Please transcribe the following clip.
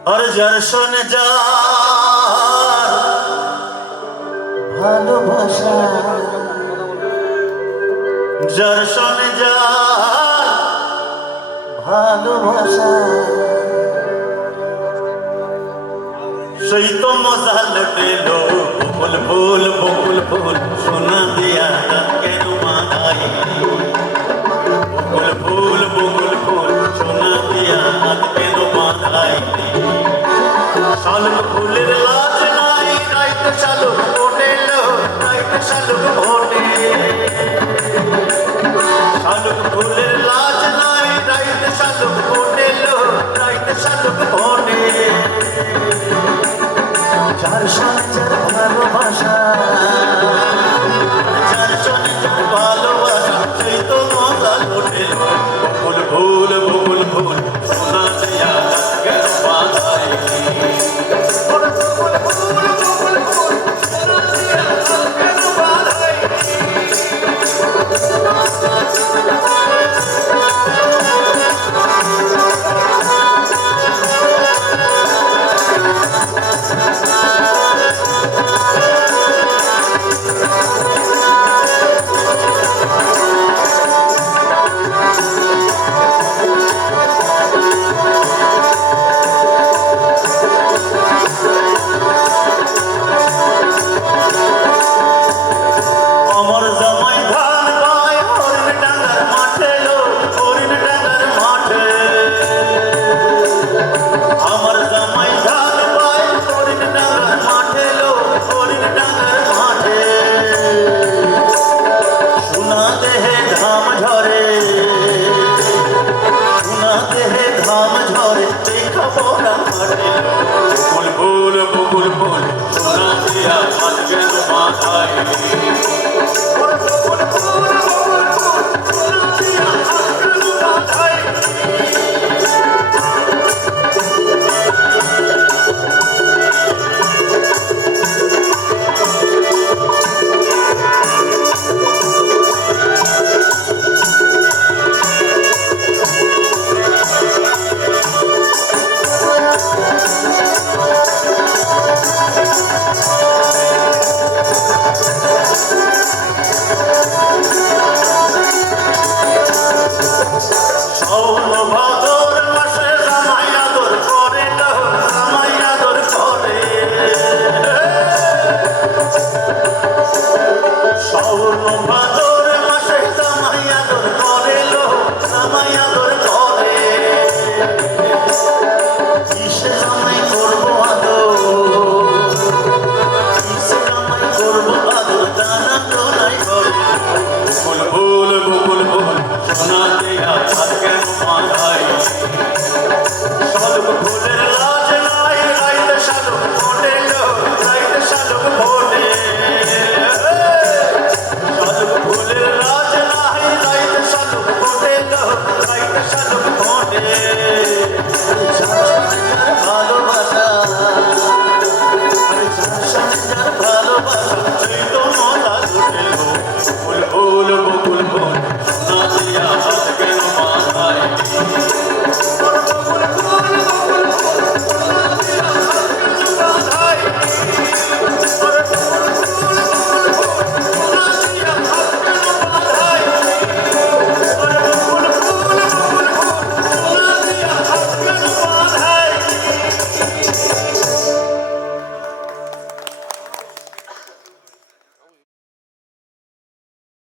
আর যার শোনে যা ভালোবাসা, যার শোনে যা ভালোবাসা, সেই তো মজা লুটেল। বকুল ফুল বকুল ফুল সোনা দিয়া কেন মাগাই, বকুল ফুল বকুল ফুল সোনা দিয়া কেন মাগাই। শালুক ফুলের লাজ নাই, রাইত শালুক ফোটেল, রাইত শালুক ফোটে। শালুক ফুলের লাজ নাই, রাইত শালুক ফোটেল, রাইত শালুক ফোটে। যার সঙ্গে যার ভালোবাসা, যার সঙ্গে যার ভালোবাসা, সেই তো মজা লুটেল। বকুল ফুল বকুল ফুল সোনা দিয়া কেন মাগাই। বকুল ফুল বকুল ফুল সোনা দিয়া কেন মাগাই।